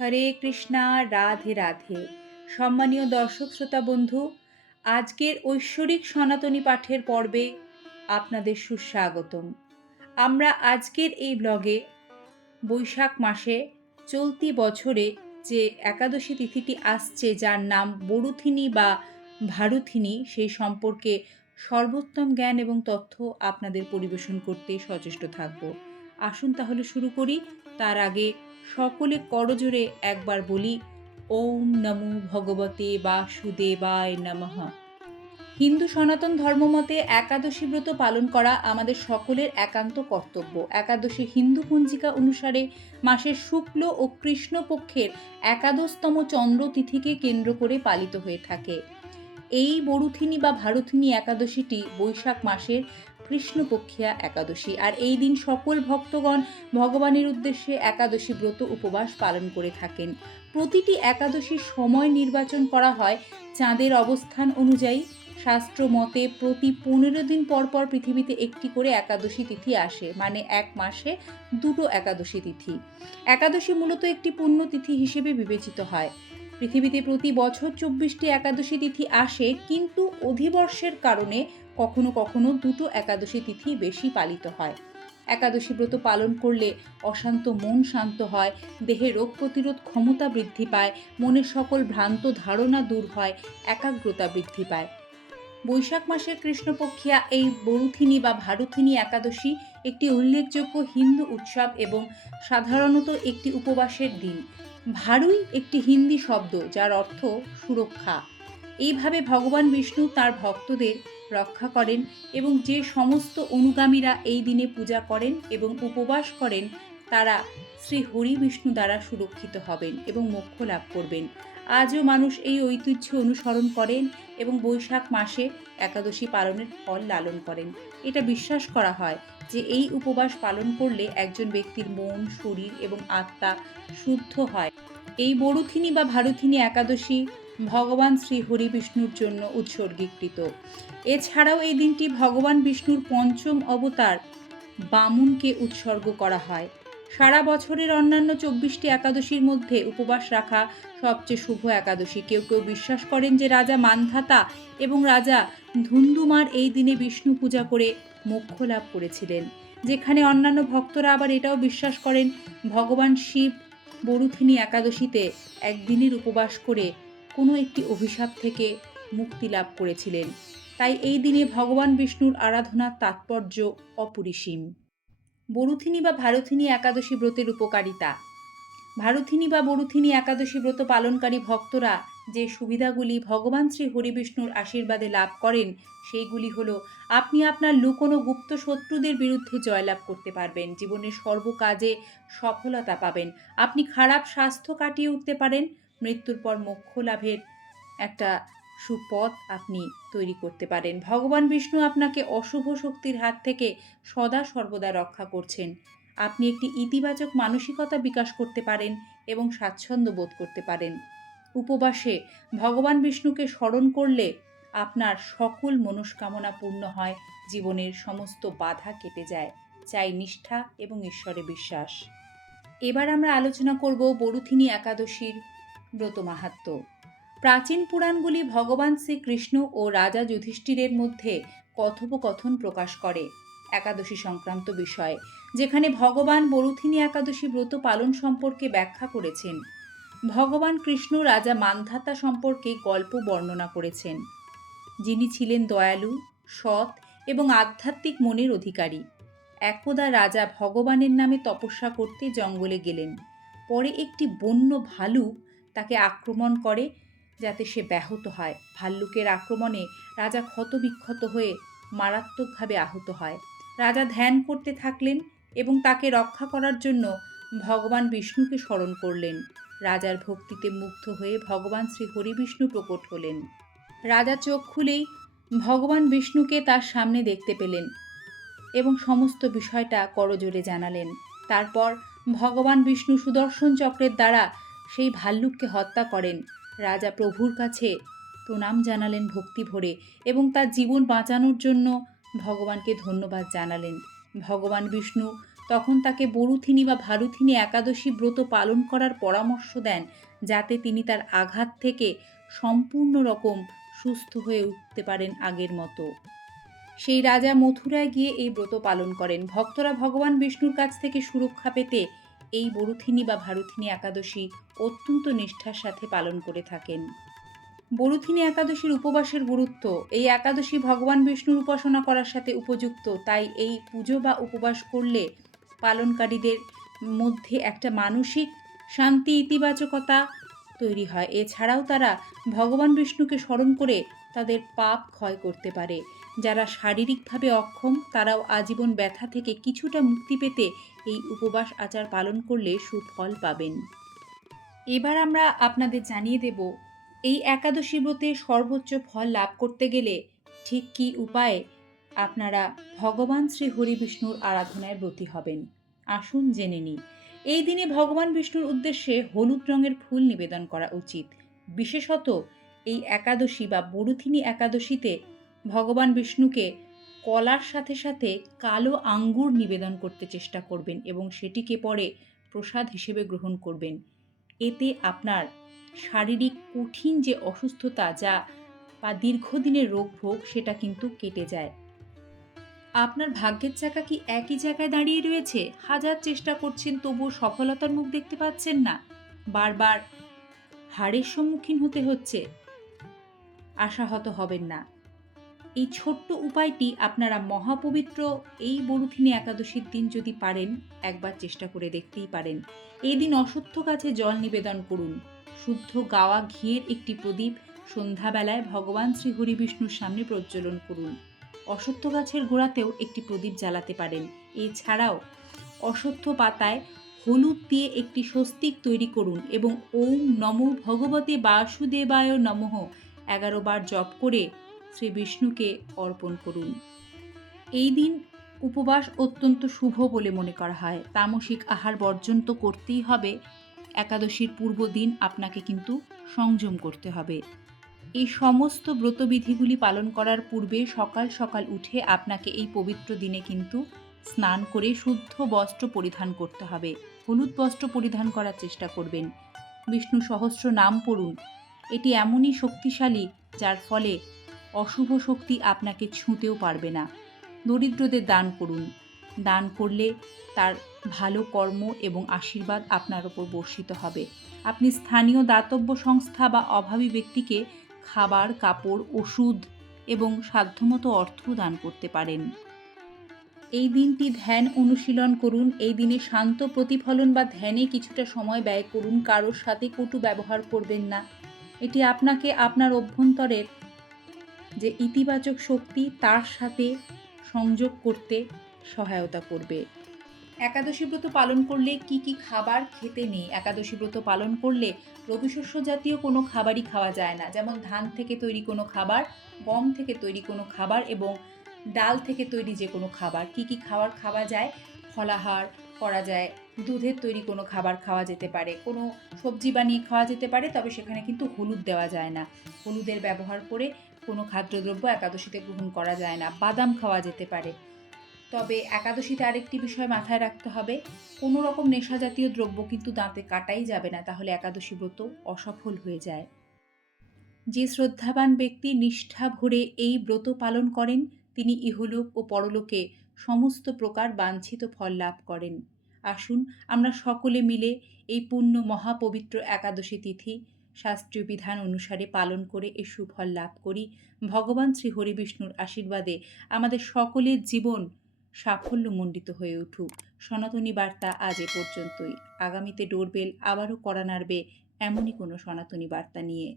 হরে কৃষ্ণা, রাধে রাধে। সম্মানীয় দর্শক শ্রোতা বন্ধু, আজকের ঐশ্বরিক সনাতনী পাঠের পর্বে আপনাদের সুস্বাগতম। আমরা আজকের এই ব্লগে বৈশাখ মাসে চলতি বছরে যে একাদশী তিথিটি আসছে, যার নাম বরুথিনী বা ভারুথিনী, সেই সম্পর্কে সর্বোত্তম জ্ঞান এবং তথ্য আপনাদের পরিবেশন করতে সচেষ্ট থাকব। আসুন তাহলে শুরু করি। তার আগে সকলে করজোরে একবার বলি, ওম নমো ভগবতে বাসুদেবায় নমঃ। হিন্দু সনাতন ধর্মমতে একাদশী ব্রত পালন করা আমাদের সকলের একান্ত কর্তব্য। একাদশী হিন্দু পঞ্জিকা অনুসারে মাসের শুক্ল ও কৃষ্ণ পক্ষের একাদশতম চন্দ্র তিথিকে কেন্দ্র করে পালিত হয়ে থাকে। এই বরুথিনী বা ভারুথিনী একাদশীটি বৈশাখ মাসের কৃষ্ণপক্ষিয়া একাদশী, আর এই দিন সকল ভক্তগণ ভগবানের উদ্দেশ্যে একাদশী ব্রত উপবাস পালন করে থাকেন। প্রতিটি একাদশীর সময় নির্বাচন করা হয় চাঁদের অবস্থান অনুযায়ী। শাস্ত্র মতে প্রতি 15 দিন পর পর পৃথিবীতে একটি করে একাদশী তিথি আসে, মানে এক মাসে দুটো একাদশী তিথি। একাদশী মূলত একটি পুণ্যতিথি হিসেবে বিবেচিত হয়। পৃথিবীতে প্রতি বছর 24টি একাদশী তিথি আসে, কিন্তু অধিবর্ষের কারণে কখনো কখনো দুটো একাদশী তিথি বেশি পালিত হয়। একাদশী ব্রত পালন করলে অশান্ত মন শান্ত হয়, দেহে রোগ প্রতিরোধ ক্ষমতা বৃদ্ধি পায়, মনের সকল ভ্রান্ত ধারণা দূর হয়, একাগ্রতা বৃদ্ধি পায়। বৈশাখ মাসের কৃষ্ণপক্ষিয়া এই বরুথিনী বা ভারুথিনী একাদশী একটি উল্লেখযোগ্য হিন্দু উৎসব এবং সাধারণত একটি উপবাসের দিন। ভারুই একটি হিন্দি শব্দ যার অর্থ সুরক্ষা। এইভাবে ভগবান বিষ্ণু তার ভক্তদের রক্ষা করেন এবং যে সমস্ত অনুগামীরা এই দিনে পূজা করেন এবং উপবাস করেন তারা শ্রী হরি বিষ্ণু দ্বারা সুরক্ষিত হবেন এবং মোক্ষ লাভ করবেন। আজও মানুষ এই ঐতিহ্য অনুসরণ করেন এবং বৈশাখ মাসে একাদশী পালনের ফল লালন করেন। এটা বিশ্বাস করা হয় যে এই উপবাস পালন করলে একজন ব্যক্তির মন, শরীর এবং আত্মা শুদ্ধ হয়। এই বরুথিনী বা ভারুথিনী একাদশী ভগবান শ্রী হরি বিষ্ণুর জন্য উৎসর্গীকৃত। এছাড়াও এই দিনটি ভগবান বিষ্ণুর পঞ্চম অবতার বামুনকে উৎসর্গ করা হয়। সারা বছরের অন্যান্য 24টি একাদশীর মধ্যে উপবাস রাখা সবচেয়ে শুভ একাদশী। কেউ কেউ বিশ্বাস করেন যে রাজা মান্ধাতা এবং রাজা ধুন্ধুমার এই দিনে বিষ্ণু পূজা করে মোক্ষ লাভ করেছিলেন। যেখানে অন্যান্য ভক্তরা আবার এটাও বিশ্বাস করেন ভগবান শিব বরুথিনী একাদশীতে একদিনের উপবাস করে কোনো একটি অভিশাপ থেকে মুক্তি লাভ করেছিলেন। তাই এই দিনে ভগবান বিষ্ণুর আরাধনার তাৎপর্য অপরিসীম। বরুথিনী বা ভারুথিনী একাদশী ব্রতের উপকারিতা। ভারুথিনী বা বরুথিনী একাদশী ব্রত পালনকারী ভক্তরা যে সুবিধাগুলি ভগবান শ্রী হরিবিষ্ণুর আশীর্বাদে লাভ করেন সেইগুলি হলো: আপনি আপনার লুকোনো গুপ্ত শত্রুদের বিরুদ্ধে জয়লাভ করতে পারবেন, জীবনের সর্বকাজে সফলতা পাবেন, আপনি খারাপ স্বাস্থ্য কাটিয়ে উঠতে পারেন, মৃত্যুর পর মোক্ষ লাভের একটা সুপথ আপনি তৈরি করতে পারেন। ভগবান বিষ্ণু আপনাকে অশুভ শক্তির হাত থেকে সদা সর্বদা রক্ষা করছেন। আপনি একটি ইতিবাচক মানসিকতা বিকাশ করতে পারেন এবং স্বাচ্ছন্দ্য বোধ করতে পারেন। উপবাসে ভগবান বিষ্ণুকে স্মরণ করলে আপনার সকল মনস্কামনা পূর্ণ হয়, জীবনের সমস্ত বাধা কেটে যায়। চাই নিষ্ঠা এবং ঈশ্বরে বিশ্বাস। এবার আমরা আলোচনা করব বরুথিনী একাদশীর ব্রত মাহাত্ম্য। প্রাচীন পুরাণগুলি ভগবান শ্রীকৃষ্ণ ও রাজা যুধিষ্ঠিরের মধ্যে কথোপকথন প্রকাশ করে একাদশী সংক্রান্ত বিষয়ে, যেখানে ভগবান বরুথিনী একাদশী ব্রত পালন সম্পর্কে ব্যাখ্যা করেছেন। ভগবান কৃষ্ণ রাজা মান্ধাতা সম্পর্কে গল্প বর্ণনা করেছেন, যিনি ছিলেন দয়ালু, সৎ এবং আধ্যাত্মিক মনের অধিকারী। একদা রাজা ভগবানের নামে তপস্যা করতে জঙ্গলে গেলেন। পরে একটি বন্য ভালুক তাকে আক্রমণ করে, যাতে সে ব্যাহত হয়। ভাল্লুকের আক্রমণে রাজা ক্ষতবিক্ষত হয়ে মারাত্মকভাবে আহত হয়। রাজা ধ্যান করতে থাকলেন এবং তাকে রক্ষা করার জন্য ভগবান বিষ্ণুকে স্মরণ করলেন। রাজার ভক্তিতে মুগ্ধ হয়ে ভগবান শ্রী হরিবিষ্ণু প্রকট হলেন। রাজা চোখ খুলেই ভগবান বিষ্ণুকে তার সামনে দেখতে পেলেন এবং সমস্ত বিষয়টা করজোরে জানালেন। তারপর ভগবান বিষ্ণু সুদর্শন চক্রের দ্বারা সেই ভাল্লুককে হত্যা করেন। রাজা প্রভুর কাছে প্রণাম জানালেন ভক্তি ভরে এবং তার জীবন বাঁচানোর জন্য ভগবানকে ধন্যবাদ জানালেন। ভগবান বিষ্ণু তখন তাকে বরুথিনী বা ভারুথিনী একাদশী ব্রত পালন করার পরামর্শ দেন, যাতে তিনি তার আঘাত থেকে সম্পূর্ণ রকম সুস্থ হয়ে উঠতে পারেন আগের মতো। সেই রাজা মথুরায় গিয়ে এই ব্রত পালন করেন। ভক্তরা ভগবান বিষ্ণুর কাছ থেকে সুরক্ষা পেতে এই বরুথিনী বা ভারুথিনী একাদশী অত্যন্ত নিষ্ঠার সাথে পালন করে থাকেন। বরুথিনী একাদশীর উপবাসের গুরুত্ব। এই একাদশী ভগবান বিষ্ণুর উপাসনা করার সাথে উপযুক্ত, তাই এই পুজো বা উপবাস করলে পালনকারীদের মধ্যে একটা মানসিক শান্তি, ইতিবাচকতা তৈরি হয়। এছাড়াও তারা ভগবান বিষ্ণুকে স্মরণ করে তাদের পাপ ক্ষয় করতে পারে। যারা শারীরিকভাবে অক্ষম তারাও আজীবন ব্যথা থেকে কিছুটা মুক্তি পেতে এই উপবাস আচার পালন করলে সুফল পাবেন। এবার আমরা আপনাদের জানিয়ে দেব এই একাদশী ব্রতে সর্বোচ্চ ফল লাভ করতে গেলে ঠিক কী উপায়ে আপনারা ভগবান শ্রী হরি বিষ্ণুর আরাধনায় ব্রতী হবেন। আসুন জেনে নিই। এই দিনে ভগবান বিষ্ণুর উদ্দেশ্যে হলুদ রঙের ফুল নিবেদন করা উচিত। বিশেষত এই একাদশী বা বরুথিনী একাদশীতে ভগবান বিষ্ণুকে কলার সাথে সাথে কালো আঙ্গুর নিবেদন করতে চেষ্টা করবেন এবং সেটিকে পরে প্রসাদ হিসেবে গ্রহণ করবেন। এতে আপনার শারীরিক কঠিন যে অসুস্থতা বা দীর্ঘদিনের রোগ ভোগ সেটা কিন্তু কেটে যায়। আপনার ভাগ্যের চাকা কি একই জায়গায় দাঁড়িয়ে রয়েছে? হাজার চেষ্টা করছেন তবুও সফলতার মুখ দেখতে পাচ্ছেন না? বারবার হারের সম্মুখীন হতে হচ্ছে? আশাহত হবেন না। এই ছোট্ট উপায়টি আপনারা মহাপবিত্র এই বরুথিনী একাদশীর দিন যদি পারেন একবার চেষ্টা করে দেখতেই পারেন। এই দিন অশ্বত্থ গাছে জল নিবেদন করুন। শুদ্ধ গাওয়া ঘিয়ের একটি প্রদীপ সন্ধ্যাবেলায় ভগবান শ্রী হরি বিষ্ণুর সামনে প্রজ্বলন করুন। অশ্বত্থ গাছের গোড়াতেও একটি প্রদীপ জ্বালাতে পারেন। এছাড়াও অশ্বত্থ পাতায় হলুদ দিয়ে একটি স্বস্তিক তৈরি করুন এবং ওম নমো ভগবতে বাসুদেবায় নমঃ 11 বার জপ করে শ্রী বিষ্ণুকে অর্পণ করুন। এই দিন উপবাস অত্যন্ত শুভ বলে মনে করা হয়। তামসিক আহার বর্জন তো করতেই হবে, একাদশীর পূর্ব দিন আপনাকে কিন্তু সংযম করতে হবে। এই সমস্ত ব্রতবিধিগুলি পালন করার পূর্বে সকাল সকাল উঠে আপনাকে এই পবিত্র দিনে কিন্তু স্নান করে শুদ্ধ বস্ত্র পরিধান করতে হবে। হলুদ বস্ত্র পরিধান করার চেষ্টা করবেন। বিষ্ণু সহস্র নাম পড়ুন। এটি এমনই শক্তিশালী যার ফলে অশুভ শক্তি আপনাকে ছুঁতেও পারবে না। দরিদ্রদের দান করুন। দান করলে তার ভালো কর্ম এবং আশীর্বাদ আপনার ওপর বর্ষিত হবে। আপনি স্থানীয় দাতব্য সংস্থা বা অভাবী ব্যক্তিকে খাবার, কাপড়, ওষুধ এবং সাধ্যমতো অর্থ দান করতে পারেন। এই দিনটি ধ্যান অনুশীলন করুন। এই দিনে শান্ত প্রতিফলন বা ধ্যানে কিছুটা সময় ব্যয় করুন। কারোর সাথে কটু ব্যবহার করবেন না। এটি আপনাকে আপনার অভ্যন্তরের যে ইতিবাচক শক্তি তার সাথে সংযোগ করতে সহায়তা করবে। একাদশী ব্রত পালন করলে কি কি খাবার খেতে নেই? একাদশী ব্রত পালন করলে রবিশস্য জাতীয় কোনো খাবারই খাওয়া যায় না, যেমন ধান থেকে তৈরি কোনো খাবার, গম থেকে তৈরি কোনো খাবার এবং ডাল থেকে তৈরি যে কোনো খাবার। কি কি খাবার খাওয়া যায়? ফলাহার করা যায়, দুধের তৈরি কোনো খাবার খাওয়া যেতে পারে, কোনো সবজি বানিয়ে খাওয়া যেতে পারে, তবে সেখানে কিন্তু হলুদ দেওয়া যায় না। হলুদের ব্যবহার করে কোনো খাদ্যদ্রব্য একাদশীতে গ্রহণ করা যায় না। বাদাম খাওয়া যেতে পারে। তবে একাদশীতে আরেকটি বিষয় মাথায় রাখতে হবে, কোনো রকম নেশা জাতীয় দ্রব্য কিন্তু দাঁতে কাটাই যাবে না, তাহলে একাদশী ব্রত অসফল হয়ে যায়। যে শ্রদ্ধাবান ব্যক্তি নিষ্ঠা ভরে এই ব্রত পালন করেন তিনি ইহলোক ও পরলোকে সমস্ত প্রকার বাঞ্ছিত ফল লাভ করেন। আসুন আমরা সকলে মিলে এই পুণ্য মহাপবিত্র একাদশী তিথি শাস্ত্রীয় বিধান অনুসারে পালন করে এই সুফল লাভ করি। ভগবান শ্রী হরি বিষ্ণুর আশীর্বাদে আমাদের সকলের জীবন সাফল্যমণ্ডিত হয়ে উঠুক। সনাতনী বার্তা আজ এ পর্যন্তই। আগামীতে ডোরবেল আবারও কড়া নাড়বে এমনই কোনো সনাতনী বার্তা নিয়ে।